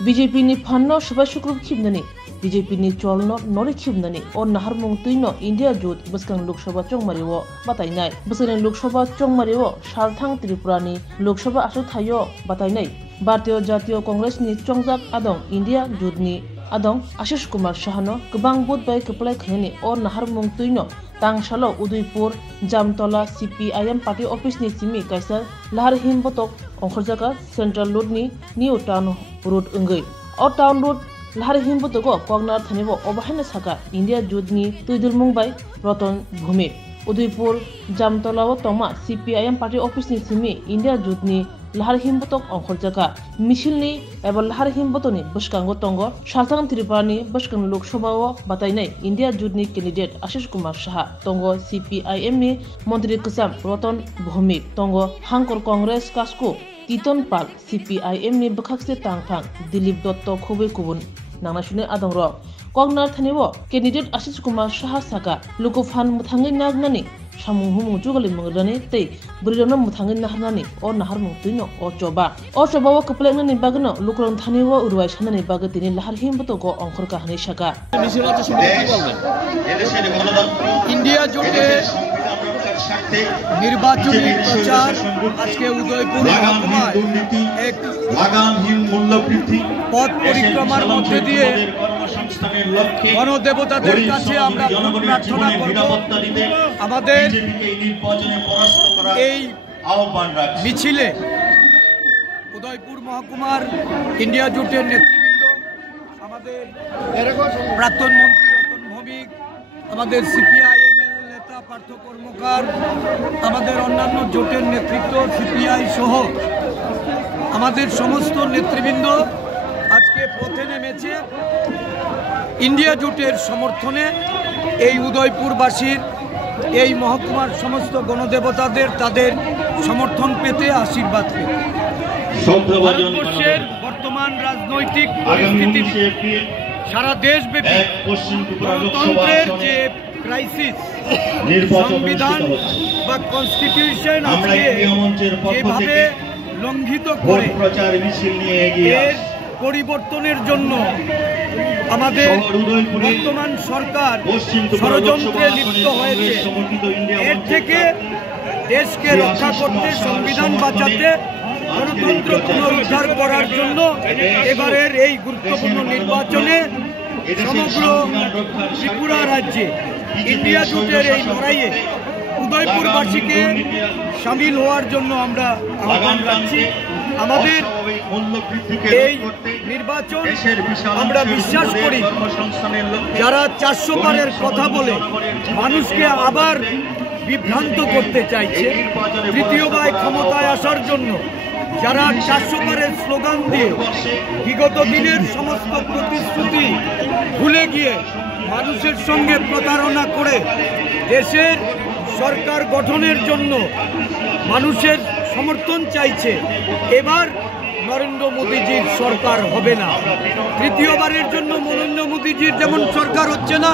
BJP ni phanno shubai shukrub khibnani BJP ni cholno nori khibnani or naharmung tuino India jut buskang Lok Sabha chongmariwo batainai buskang Lok Sabha chongmariwo salthang Tripura ni Lok Sabha asu thayo batainai Bharatiya Jatiya Congress ni chongjak adong India jut ni adong Ashish Kumar Shahano kubang bot bai keplai khani or naharmung tuino Tangsalo Udaipur Jamtola CPIM party office ni simi kaisa lahar himbotok ongkhorjaka Central Road ni New Town Road ungai o Town Road lahar himbotogo Kognar thanibo obahana saka India judni tuidul Mumbai Roton Bhumi Udaipur Jamtola o toma CPIM party office ni simi India judni lahar himbotok ongkhorjaka misilni eba lahar himbotoni buskango tongo Salthang Tripura ni buskang Lok Sabha o batainai India judni candidate Ashish Kumar Saha tongo CPIM ni Montri Kusam Roton Bhumi tongo Hangkor Congress Kasko Titon Pal CPIM ni bukhakse tangthang Dilip Dotto Khubei kubun nangnashune adongro Kognar thanibo candidate Ashish Kumar Saha saka lukufhan muthangai nagnani samung humung jugali mungrani tei burirono muthangai naharnani o naharmung tuino o choba o kaplengani bagno lukrong thanibo urwai sanani bagatini lahar himbotogo ongkhor kahani saka India জোটে নির্বাচনী প্রচার আজকে উদয়পুর মহকুমায় এক লাগামহীন মূল্য বৃদ্ধি পথ পরিক্রমার মধ্যে দিয়ে গণদেবতাদের কাছে আমরা প্রার্থনা করব আমাদের এই মিছিলে উদয়পুর মহকুমার ইন্ডিয়া জোটের নেতৃবৃন্দ আমাদের প্রাক্তন মন্ত্রী রতন ভৌমিক আমাদের সিপিআইএম নেতা পার্থ কর্মকার আমাদের অন্যান্য জোটের নেতৃত্ব সিপিআই সহ আমাদের সমস্ত নেতৃবৃন্দ আজকে পথে নেমেছে ইন্ডিয়া জোটের সমর্থনে এই উদয়পুরবাসীর এই মহকুমার সমস্ত গণদেবতাদের তাদের সমর্থন পেতে আশীর্বাদ পেতে ভারতবর্ষের বর্তমান রাজনৈতিক পরিস্থিতি সারা দেশব্যাপী গণতন্ত্রের যে ক্রাইসিস সংবিধান বা কনস্টিটিউশন আজকে যেভাবে লঙ্ঘিত করে এর পরিবর্তনের জন্য আমাদের বর্তমান সরকার ষড়যন্ত্রে লিপ্ত হয়েছে এর থেকে দেশকে রক্ষা করতে সংবিধান বাঁচাতে গণতন্ত্র পুনরুদ্ধার করার জন্য এবারের এই গুরুত্বপূর্ণ নির্বাচনে সমগ্র ত্রিপুরা রাজ্যে ইন্ডিয়া জোটের এই লড়াইয়ে উদয়পুরবাসীকে সামিল হওয়ার জন্য আমরা আহ্বান রাখছি আমাদের এই নির্বাচন আমরা বিশ্বাস করি যারা 400 পারের কথা বলে মানুষকে আবার বিভ্রান্ত করতে চাইছে তৃতীয়বার ক্ষমতায় আসার জন্য যারা 400 পারের স্লোগান দিয়ে বিগত দিনের সমস্ত প্রতিশ্রুতি ভুলে গিয়ে মানুষের সঙ্গে প্রতারণা করে দেশের সরকার গঠনের জন্য মানুষের সমর্থন চাইছে এবার নরেন্দ্র মোদীজির সরকার হবে না তৃতীয়বারের জন্য নরেন্দ্র মোদীজির যেমন সরকার হচ্ছে না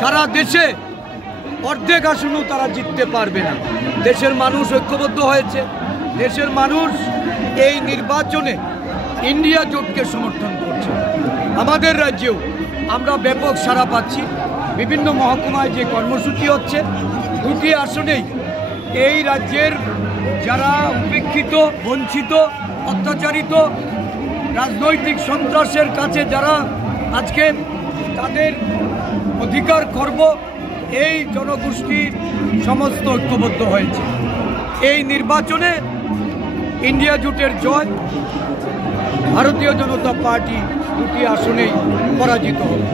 সারা দেশে অর্ধেক আসনও তারা জিততে পারবে না দেশের মানুষ ঐক্যবদ্ধ হয়েছে দেশের মানুষ এই নির্বাচনে ইন্ডিয়া জোটকে সমর্থন করছে আমাদের রাজ্যেও আমরা ব্যাপক সাড়া পাচ্ছি বিভিন্ন মহকুমায় যে কর্মসূচি হচ্ছে দুটি আসনেই এই রাজ্যের যারা উপেক্ষিত বঞ্চিত অত্যাচারিত রাজনৈতিক সন্ত্রাসের কাছে যারা আজকে তাদের অধিকার খর্ব এই জনগোষ্ঠীর সমস্ত ঐক্যবদ্ধ হয়েছে এই নির্বাচনে ইন্ডিয়া জোটের জয় ভারতীয় জনতা পার্টি দুটি আসনেই পরাজিত হবে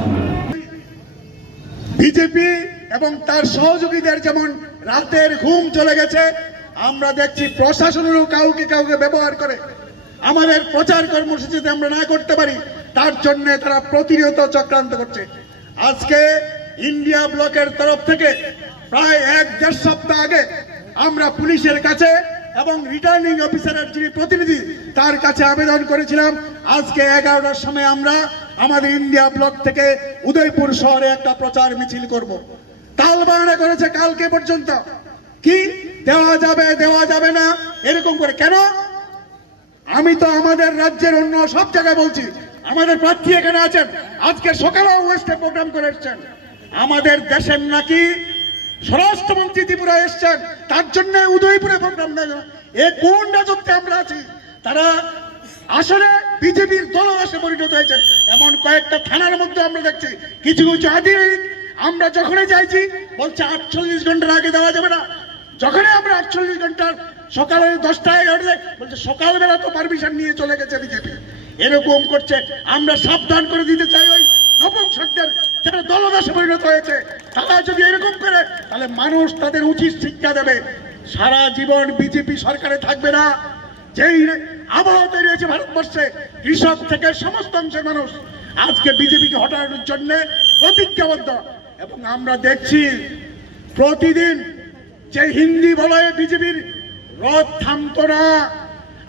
বিজেপি এবং তার সহযোগীদের যেমন রাতের ঘুম চলে গেছে আমরা দেখছি প্রশাসনেরও কাউকে ব্যবহার করে আমাদের প্রচার কর্মসূচিতে আমরা না করতে পারি তার জন্য তারা প্রতিনিয়ত চক্রান্ত করছে আজকে ইন্ডিয়া ব্লকের তরফ থেকে প্রায় 1-1.5 সপ্তাহ আগে আমরা পুলিশের কাছে এবং রিটার্নিং অফিসারের যিনি প্রতিনিধি তার কাছে আবেদন করেছিলাম আজকে 11টার সময় আমরা আমাদের ইন্ডিয়া ব্লক থেকে উদয়পুর শহরে একটা প্রচার মিছিল করব তালবাহানা করেছে কালকে পর্যন্ত কি দেওয়া যাবে না এরকম করে কেন আমি তো আমাদের রাজ্যের অন্য সব জায়গায় বলছি, আমাদের প্রার্থী এখানে আছেন, আজকে সকালেও ওয়েস্টে প্রোগ্রাম করে এসছেন। আমাদের দেশের নাকি স্বরাষ্ট্রমন্ত্রী ত্রিপুরা এসছেন, তার জন্য উদয়পুরে প্রোগ্রাম দেয়। এ কোন রাজত্বে আমরা আছি? তারা আসলে বিজেপির দলদাসে পরিণত হয়েছেন। এমন কয়েকটা থানার মধ্যে আমরা দেখছি কিছু কিছু আধিকারিক, আমরা যখনই চাইছি বলছে 48 ঘন্টার আগে দেওয়া যাবে না। যখনই আমরা 48 ঘন্টার সকালে 10টা 11টায় বলছে সকালবেলা তো পারমিশন নিয়ে চলে গেছে বিজেপি। এরকম করছে। আমরা সাবধান করে দিতে চাই ওই নপুংসকদের যারা দলদাসে পরিণত হয়েছে, তারা যদি এরকম করে তাহলে মানুষ তাদের উচিত শিক্ষা দেবে। সারা জীবন বিজেপি সরকারে থাকবে না। যেই আবহাওয়া তৈরি হয়েছে ভারতবর্ষে, কৃষক থেকে সমস্ত অংশের মানুষ আজকে বিজেপিকে হটানোর জন্য প্রতিজ্ঞাবদ্ধ। এবং আমরা দেখছি প্রতিদিন যে হিন্দি বলয়ে বিজেপির রথ থামতো না।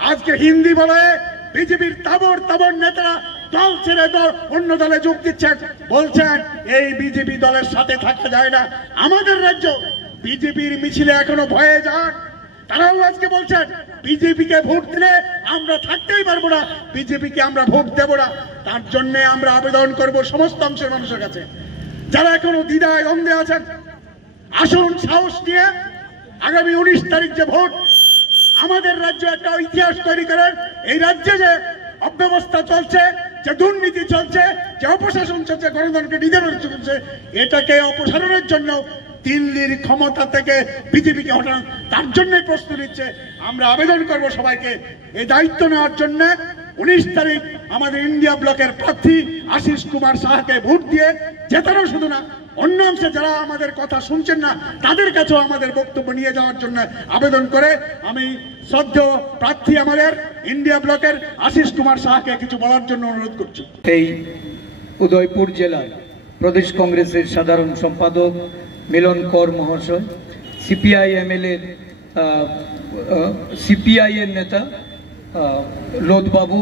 আজকে হিন্দি বলয়ে বিজেপির তাবড় তাবড় নেতারা দল ছেড়ে দল অন্য দলে যোগ দিচ্ছেন, বলছেন এই বিজেপি দলের সাথে থাকা যায় না। আমাদের রাজ্য বিজেপির মিছিলে এখনো ভয়ে যান, তারাও আজকে বলছেন বিজেপিকে ভোট দিলে আমরা থাকতেই পারবো না, বিজেপিকে আমরা ভোট দেব না। তার জন্য আমরা আবেদন করব সমস্ত অংশের মানুষের কাছে, যারা এখনো দ্বিধায় দ্বন্দ্বে আছেন, আসুন সাহস নিয়ে আগামী 19 তারিখ যে ভোট, আমাদের রাজ্যে একটা ইতিহাস তৈরি করেন। এই রাজ্যে যে অব্যবস্থা চলছে, যে দুর্নীতি চলছে, যে অপশাসন চলছে, গণতন্ত্রকে নিধনের চলছে, এটাকে অপসারণের জন্য দিল্লির ক্ষমতা থেকে বিজেপিকে হটানো, তার জন্যই প্রস্তুত নিচ্ছে। আমরা আবেদন করব সবাইকে এই দায়িত্ব নেওয়ার জন্য। 19 তারিখ আমাদের ইন্ডিয়া ব্লকের প্রার্থী আশিস কুমার সাহাকে ভোট দিয়ে জেতানো, শুধু না অন্য অংশে যারা আমাদের কথা শুনছেন না তাদের কাছেও আমাদের বক্তব্য নিয়ে যাওয়ার জন্য আবেদন করে আমি শ্রদ্ধেয় প্রার্থী আমাদের ইন্ডিয়া ব্লকের আশিস কুমার সাহাকে কিছু বলার জন্য অনুরোধ করছি। এই উদয়পুর জেলার প্রদেশ কংগ্রেসের সাধারণ সম্পাদক মিলন কর মহাশয়, সিপিআইএম নেতা লোধবাবু,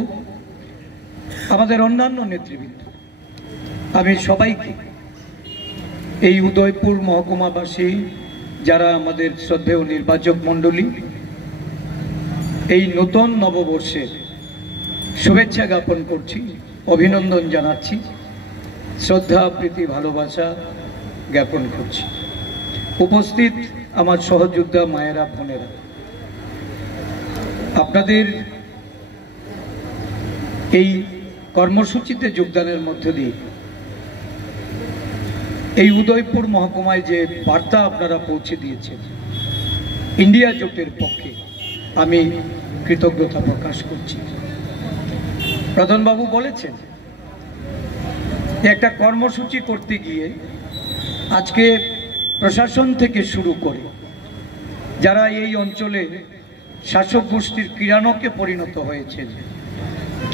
আমাদের অন্যান্য নেতৃবৃন্দ, আমি সবাইকে এই উদয়পুর মহকুমাবাসী, যারা আমাদের শ্রদ্ধেয় নির্বাচক মণ্ডলী, এই নতুন নববর্ষের শুভেচ্ছা জ্ঞাপন করছি, অভিনন্দন জানাচ্ছি, শ্রদ্ধা প্রীতি ভালোবাসা জ্ঞাপন করছি। উপস্থিত আমার সহযোদ্ধা মায়েরা বোনেরা, আপনাদের এই কর্মসূচিতে যোগদানের মধ্য দিয়ে এই উদয়পুর মহকুমায় যে বার্তা আপনারা পৌঁছে দিয়েছেন, ইন্ডিয়া জোটের পক্ষে আমি কৃতজ্ঞতা প্রকাশ করছি। প্রধানবাবু বলেছেন একটা কর্মসূচি করতে গিয়ে আজকে প্রশাসন থেকে শুরু করে যারা এই অঞ্চলে শাসক গোষ্ঠীর কিরানকে পরিণত হয়েছেন,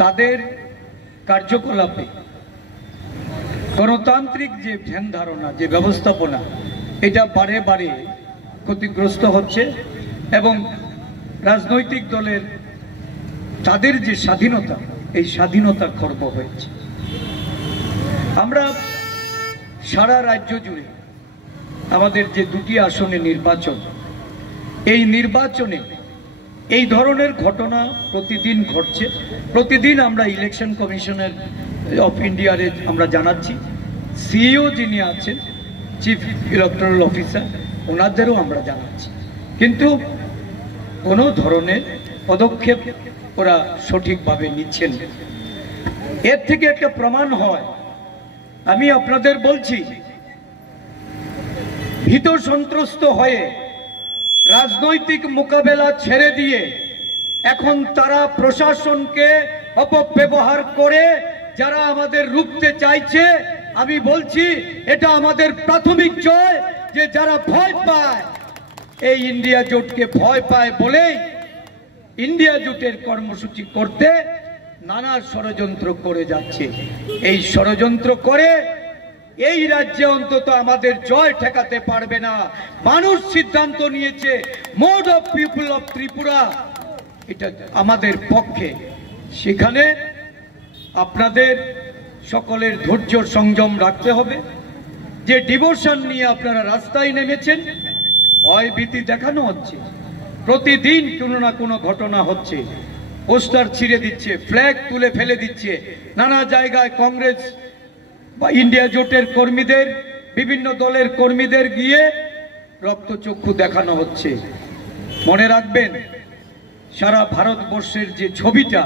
তাদের কার্যকলাপে গণতান্ত্রিক যে ধ্যান ধারণা, যে ব্যবস্থাপনা, এটা বারে বারে ক্ষতিগ্রস্ত হচ্ছে এবং রাজনৈতিক দলের তাদের যে স্বাধীনতা, এই স্বাধীনতা খর্ব হয়েছে। আমরা সারা রাজ্য জুড়ে আমাদের যে 2টি আসনে নির্বাচন, এই নির্বাচনে এই ধরনের ঘটনা প্রতিদিন ঘটছে। প্রতিদিন আমরা ইলেকশন কমিশনের অফ ইন্ডিয়ারে আমরা জানাচ্ছি, সিইও যিনি আছেন, চিফ ইলেকটোরাল অফিসার, ওনাদেরও আমরা জানাচ্ছি, কিন্তু কোনো ধরনের পদক্ষেপ ওরা সঠিকভাবে নিচ্ছেন। এর থেকে একটা প্রমাণ হয়, আমি আপনাদের বলছি, ভীত সন্ত্রস্ত হয়ে রাজনৈতিক মোকাবেলা ছেড়ে দিয়ে এখন তারা প্রশাসনকে অপব্যবহার করে যারা আমাদের রুখতে চাইছে, আমি বলছি এটা আমাদের প্রাথমিক জয়, যে যারা ভয় পায়, এই ইন্ডিয়া জোটকে ভয় পায় বলেই ইন্ডিয়া জোটের কর্মসূচি করতে নানা ষড়যন্ত্র করে যাচ্ছে। এই ষড়যন্ত্র করে এই রাজ্যে অন্তত আমাদের জয় ঠেকাতে পারবে না। মানুষ সিদ্ধান্ত নিয়েছে, mode of people of Tripura, এটা আমাদের পক্ষে। সেখানে আপনাদের সকলের ধৈর্য সংযম রাখতে হবে। যে ডিভোশন নিয়ে আপনারা রাস্তায় নেমেছেন, ভয় ভীতি দেখানো হচ্ছে, প্রতিদিন কোনো না কোনো ঘটনা হচ্ছে, পোস্টার ছিঁড়ে দিচ্ছে, ফ্ল্যাগ তুলে ফেলে দিচ্ছে, নানা জায়গায় কংগ্রেস বা ইন্ডিয়া জোটের কর্মীদের, বিভিন্ন দলের কর্মীদের গিয়ে রক্তচক্ষু দেখানো হচ্ছে। মনে রাখবেন, সারা ভারতবর্ষের যে ছবিটা,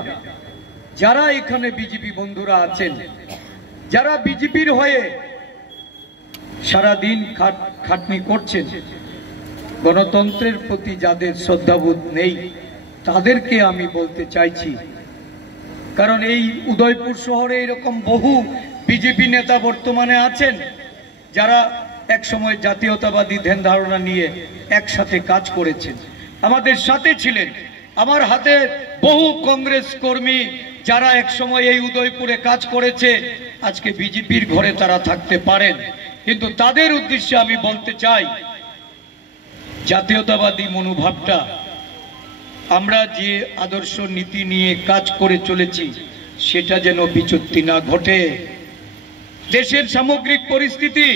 যারা এখানে বিজেপি বন্ধুরা আছেন, যারা বিজেপির হয়ে সারাদিন খাটনি করছেন, গণতন্ত্রের প্রতি যাদের শ্রদ্ধাবোধ নেই তাদেরকে আমি বলতে চাইছি, কারণ এই উদয়পুর শহরে এরকম বহু বিজেপি নেতা বর্তমানে আছেন যারা একসময় জাতীয়তাবাদী ধ্যান ধারণা নিয়ে একসাথে কাজ করেছেন, আমাদের সাথে ছিলেন। আমার হাতে বহু কংগ্রেস কর্মী যারা একসময় এই উদয়পুরে কাজ করেছে, আজকে বিজেপির ঘরে তারা থাকতে পারেন, কিন্তু তাদের উদ্দেশ্যে আমি বলতে চাই, জাতীয়তাবাদী মনোভাবটা, আমরা যে আদর্শ নীতি নিয়ে কাজ করে চলেছি সেটা যেন বিচ্যুতি না ঘটে। দেশের সামগ্রিক পরিস্থিতি